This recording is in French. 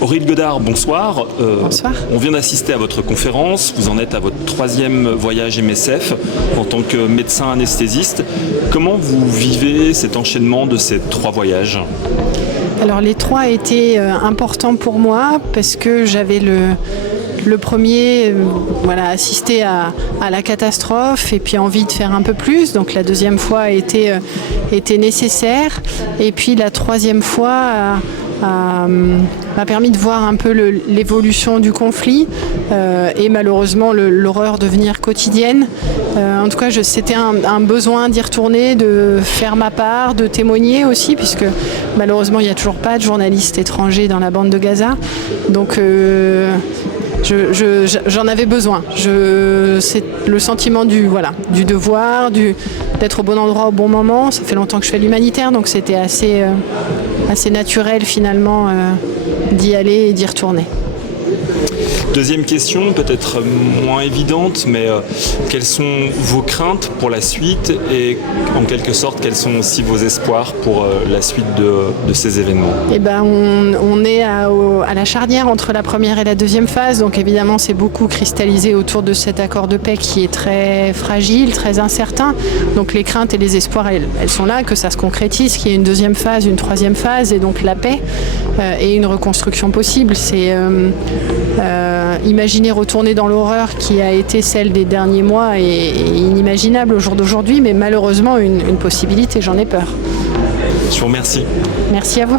Aurélie Godard, bonsoir. Bonsoir. On vient d'assister à votre conférence. Vous en êtes à votre 3e voyage MSF en tant que médecin anesthésiste. Comment vous vivez cet enchaînement de ces 3 voyages ? Alors les 3 étaient importants pour moi parce que j'avais le premier, assisté à la catastrophe et puis envie de faire un peu plus. Donc la 2e fois était nécessaire. Et puis la 3e fois m'a permis de voir un peu l'évolution du conflit et malheureusement l'horreur devenir quotidienne. En tout cas, c'était un besoin d'y retourner, de faire ma part, de témoigner aussi, puisque malheureusement, il n'y a toujours pas de journalistes étrangers dans la bande de Gaza. Donc, j'en avais besoin. C'est le sentiment du devoir, d'être au bon endroit au bon moment. Ça fait longtemps que je fais l'humanitaire, donc c'était assez naturel finalement d'y aller et d'y retourner. 2e question, peut-être moins évidente, mais quelles sont vos craintes pour la suite et en quelque sorte quels sont aussi vos espoirs pour la suite de ces événements ? On est à la charnière entre la première et la 2e phase, donc évidemment c'est beaucoup cristallisé autour de cet accord de paix qui est très fragile, très incertain. Donc les craintes et les espoirs, elles sont là, que ça se concrétise, qu'il y ait une 2e phase, une 3e phase et donc la paix et une reconstruction possible. C'est imaginer retourner dans l'horreur qui a été celle des derniers mois est inimaginable au jour d'aujourd'hui, mais malheureusement une possibilité, j'en ai peur. Je vous remercie. Merci à vous.